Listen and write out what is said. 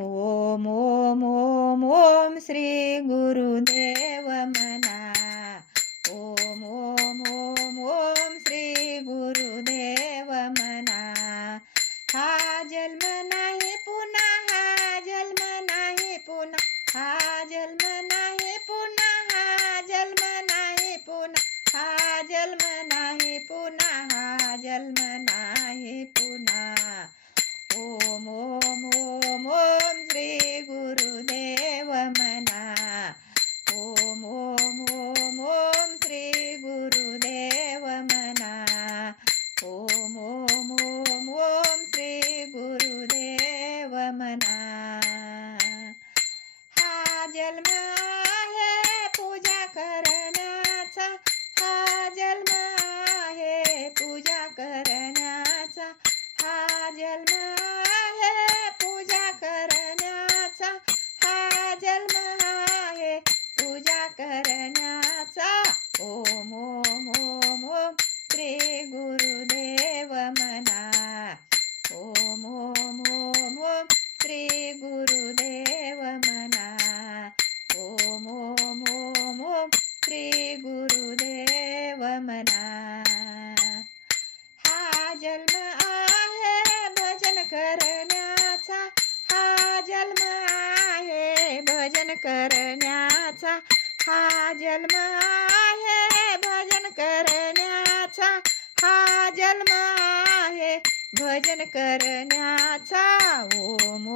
ओम ओम ओम ओम श्री गुरुदेव म्हणा. ओम ओम ओम ओम श्री गुरुदेव म्हणा. हा जन्म नाही पुन्हा, हा जन्म नाही पुन्हा, हा जन्म नाही पुन्हा, हा जन्म नाही पुन्हा, हा जन्म नाही पुन्हा, हा जन्म नाही पुन्हा. ओम ओम ओम ओम श्री गुरुदेव म्हणा. ओम ओम ओम ओम श्री गुरुदेव म्हणा. ओम ओम ओम ओम श्री गुरुदेव म्हणा. हा जन्म आहे पूजा करण्याचा, हा जन्म आहे पूजा करण्याचा, हा जन्म आहे पूजा करण्याचा, हा जन्म आहे पूजा करण्याचा. ओम ओम ओम ओम श्री गुरुदेव म्हणा. ओम ओम ओम ओम श्री गुरुदेव म्हणा. ओम ओम ओम ओम श्री गुरुदेव म्हणा. हा जन्म आहे भजन करण्याचा, हा जन्म आहे भजन करण्याचा, हा जन्म आहे भजन करण्याचा, हा जन्म आहे भजन करण्याचा. ओम